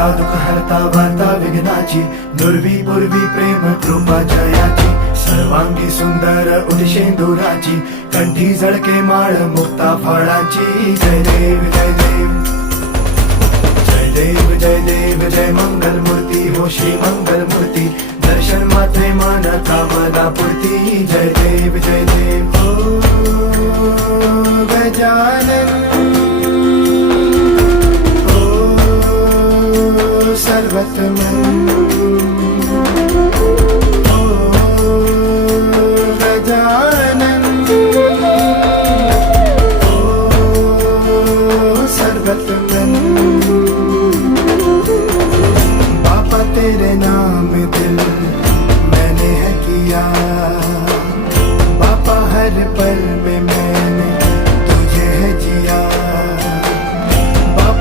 करता दुःख हरता वार्ता विघ्नाची, दुर्वी पूर्वी प्रेम कृपा जयाची, सर्वांगी सुंदर उदिशेंदुराची, कंठी झळके माळ मुक्ता फळाची. जय देव जय देव जय देव जय देव जय मंगल मूर्ती हो श्री मंगल मूर्ती, दर्शन मात्रे मन कामना पूर्ती. जय देव जय देव ओ गजानन ओ सर्वतमन.